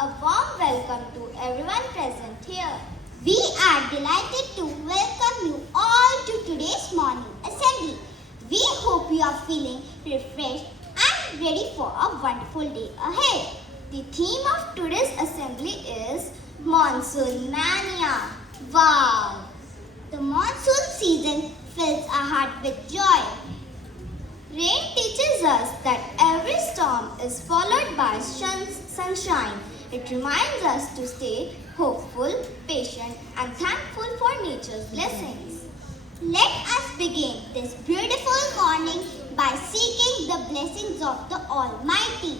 A warm welcome to everyone present here. We are delighted to welcome you all to today's morning assembly. We hope you are feeling refreshed and ready for a wonderful day ahead. The theme of today's assembly is Monsoon Mania. Wow! The monsoon season fills our heart with joy. Rain teaches us that every storm is followed by sunshine. It reminds us to stay hopeful, patient, and thankful for nature's blessings. Let us begin this beautiful morning by seeking the blessings of the Almighty.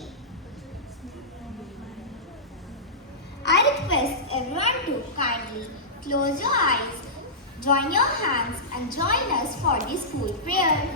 I request everyone to kindly close your eyes, join your hands, and join us for the school prayer.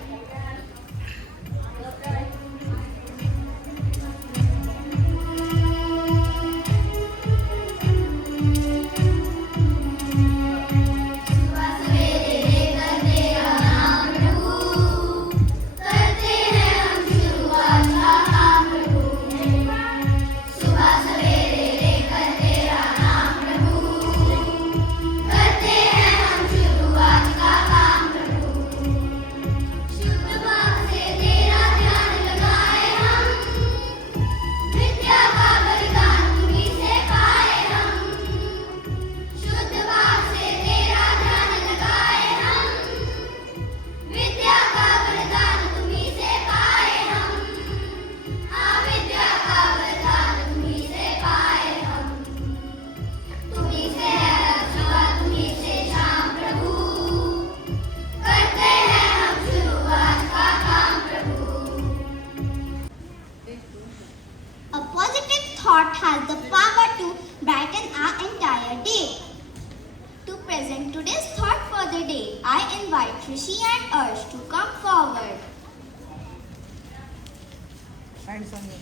A positive thought has the power to brighten our entire day. To present today's thought for the day, I invite Rishi and Arsh to come forward. Hands on you.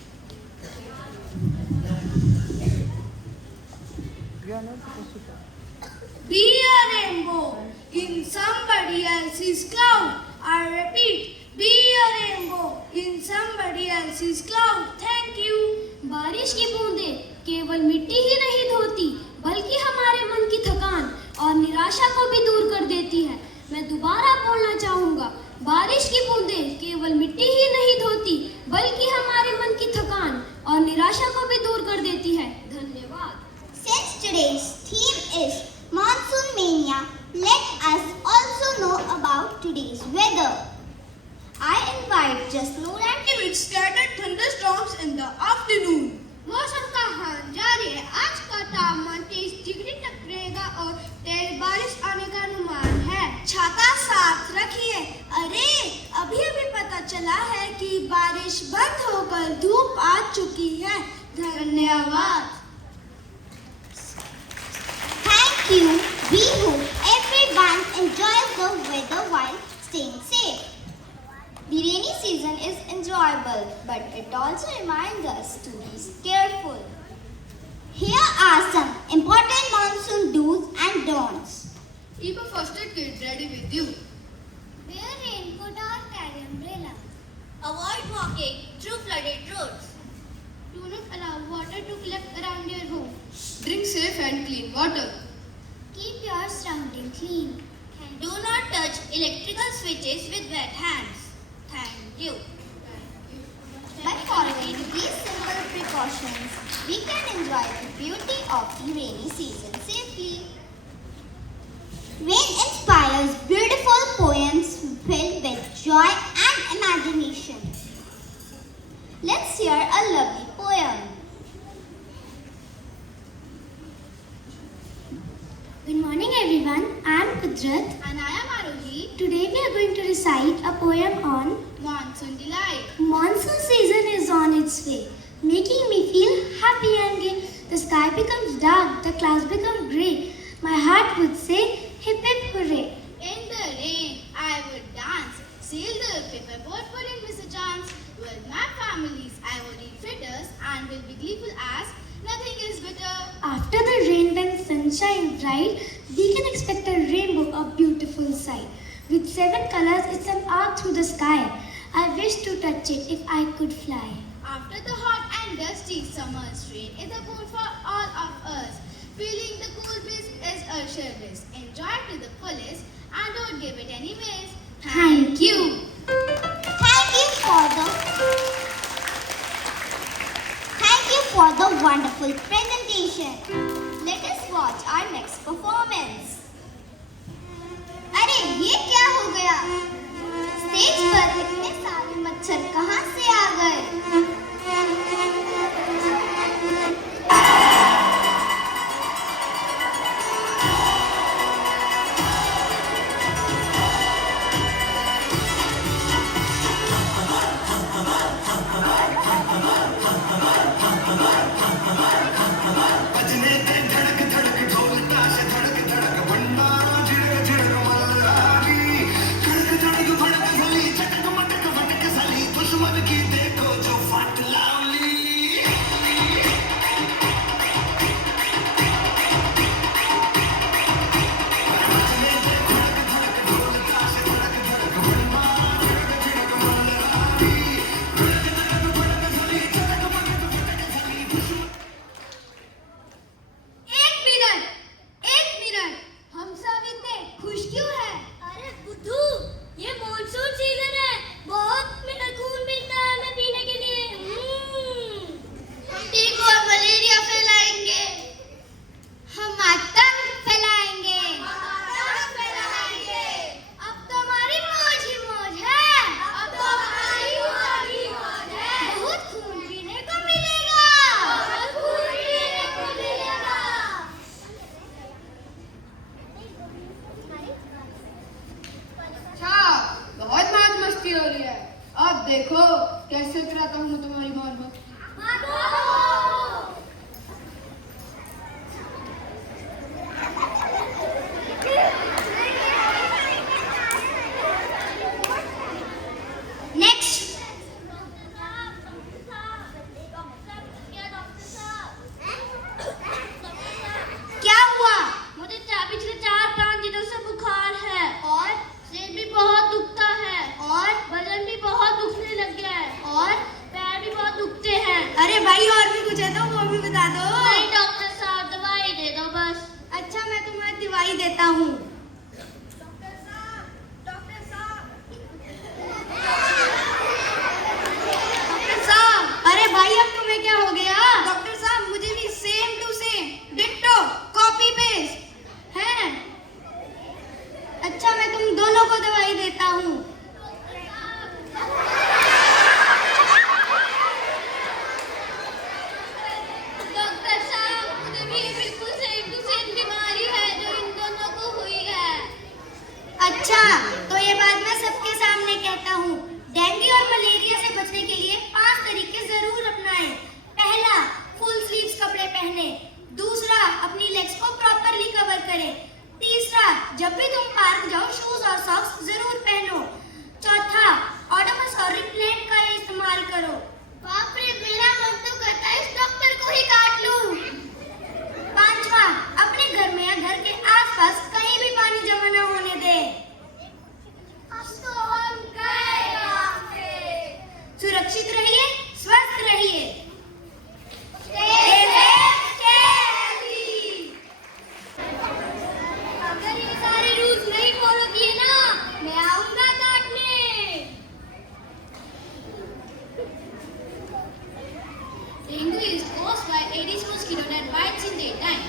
We are not supposed to talk. Be a rainbow in somebody else's cloud. I repeat, be a rainbow in somebody else's cloud. Thank you. बारिश की बूंदें केवल मिट्टी ही नहीं धोती बल्कि हमारे मन की थकान और निराशा को भी दूर कर देती है। मैं दोबारा बोलना चाहूँगा, बारिश की बूंदें केवल मिट्टी ही नहीं धोती बल्कि हमारे मन की थकान और निराशा को भी दूर कर देती है। धन्यवाद। Since today's theme is Monsoon Mania, let us also know about today's weather. I invite Jasnoor and With scattered thunderstorms in the afternoon. मौसम का हाल जारी है। आज का तापमान 23 डिग्री तक रहेगा और तेज बारिश आने का अनुमान है। छाता साथ रखिए। अरे अभी अभी पता चला है कि बारिश बंद होकर धूप आ चुकी है। धन्यवाद। thank you. We hope everyone enjoys the weather while staying safe. The rainy season is enjoyable, but it also reminds us to be careful. Here are some important monsoon do's and don'ts. Keep a first aid kit ready with you. Wear raincoat or carry umbrella. Avoid walking through flooded roads. Do not allow water to collect around your home. Drink safe and clean water. Keep your surrounding clean. Do not touch electrical switches with wet hands. Thank you. By following these simple precautions, we can enjoy the beauty of the rainy season safely. Rain inspires beautiful poems filled with joy and imagination. Let's hear a lovely poem. Good morning everyone. I am Kudrat. And I am Arohi. Today we are going to recite a poem on Monsoon delight. monsoon season is on its way, making me feel happy and gay. The sky becomes dark, the clouds become grey. My heart would say hip hip hooray. In the rain, I would dance. Sail the paperboat wouldn't miss a chance. With my families, I would eat fritters and will be gleeful as nothing is better. After the rain when sunshine bright, we can expect a rainbow, a beautiful sight. With 7 colors, it's an arc through the sky. I wish to touch it if I could fly. After the hot and and dusty summer's rain is a boon for all of us. Feeling the cool breeze is a service. Enjoy it to the fullest and don't give it any miss. Thank you. Thank you for the wonderful presentation. Let us watch our next performance. अरे ये क्या हो गया? Stage पर इतने सारे मच्छर कहाँ से आ गए? देखो कैसे कराता हूँ तुम्हारी मार में। अरे भाई और भी कुछ है तो वो भी बता दो। नहीं डॉक्टर साहब दवाई दे दो बस। अच्छा मैं तुम्हें दवाई देता हूँ। डॉक्टर साहब अरे भाई अब तुम्हें क्या हो गया? डॉक्टर साहब मुझे भी same to same ditto copy paste है। अच्छा मैं तुम दोनों को दवाई देता हूँ। अच्छा तो ये बात मैं सबके सामने कहता हूँ। डेंगू और मलेरिया से बचने के लिए 5 तरीके जरूर अपनाएं। पहला, फुल स्लीव्स कपड़े पहने। दूसरा, अपनी लेग्स को प्रॉपरली कवर करें। तीसरा, जब भी तुम पार्क जाओ शूज और सॉक्स जरूर पहनो। चौथा, ओडोमस और रिपेलेंट का इस्तेमाल करो। बाप रे मेरा मन तो करता है इस डॉक्टर को ही काट लूं। पांचवा, अपने घर में या घर के आसपास कहीं भी पानी जमा न होने दें। तो हम गए आपसे। सुरक्षित रहिए, स्वस्थ रहिए। अगर ये सारे रूल्स नहीं फॉलो किए ना मैं आऊंगा काटने। Dengue is caused by Aedes mosquito that bites in daytime.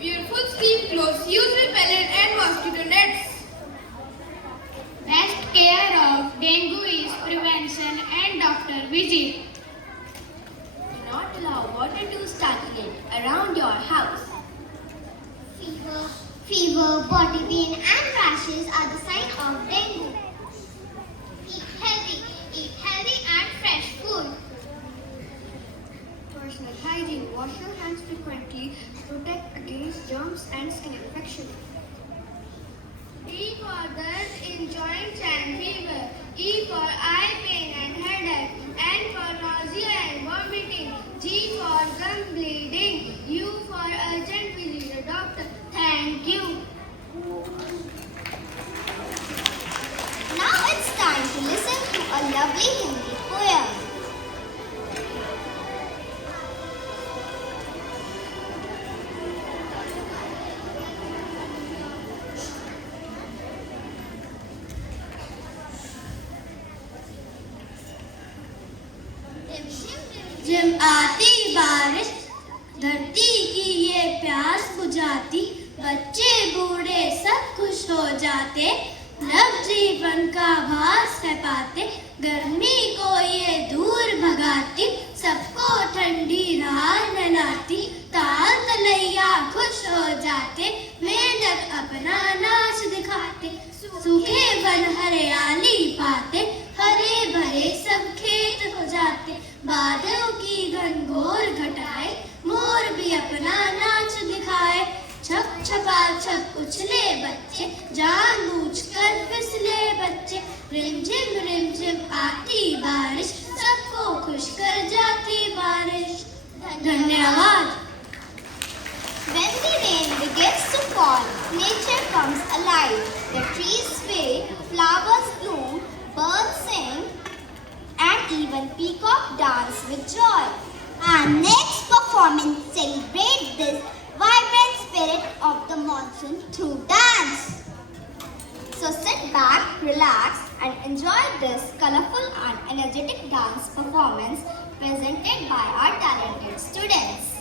Wear full sleeve clothes, use repellent and mosquito nets. Best care of dengue is prevention and doctor visit. Do not allow water to stagnate around your house. Fever, body pain and rashes are the sign of dengue. Eat healthy and fresh food. Personal hygiene. Wash your hands frequently. Protect against germs and skin infection. D for dust in joints and fever. E for eye pain and headache. N for nausea and vomiting. G for gum bleeding. U for urgent visit a doctor. Thank you. Now it's time to listen to a lovely Hindi poem. झिम आती बारिश धरती की ये प्यास बुझाती, बच्चे बूढ़े सब खुश हो जाते, नव जीवन का भास है पाते, गर्मी को ये दूर भगाती, सबको ठंडी राह मिलाती, ताल तलैया खुश हो जाते, मेंढक अपना नाच दिखाते, सूखे वन हरियाली पाते, हरे भरे सब खेत हो जाते, बादलों की घनघोर घटाए, मोर भी अपना नाच दिखाए, छप छपा छप उछले बच्चे, जानबूझकर फिसले बच्चे, रिमझिम आती बारिश, सबको खुश कर जाती बारिश। धन्यवाद। When the rain begins to fall, nature comes alive. The trees sway, flowers bloom, birds sing, and even peacock dance with joy. Our next performance celebrates this vibrant spirit of the monsoon through dance. So sit back, relax, and enjoy this colorful and energetic dance performance presented by our talented students.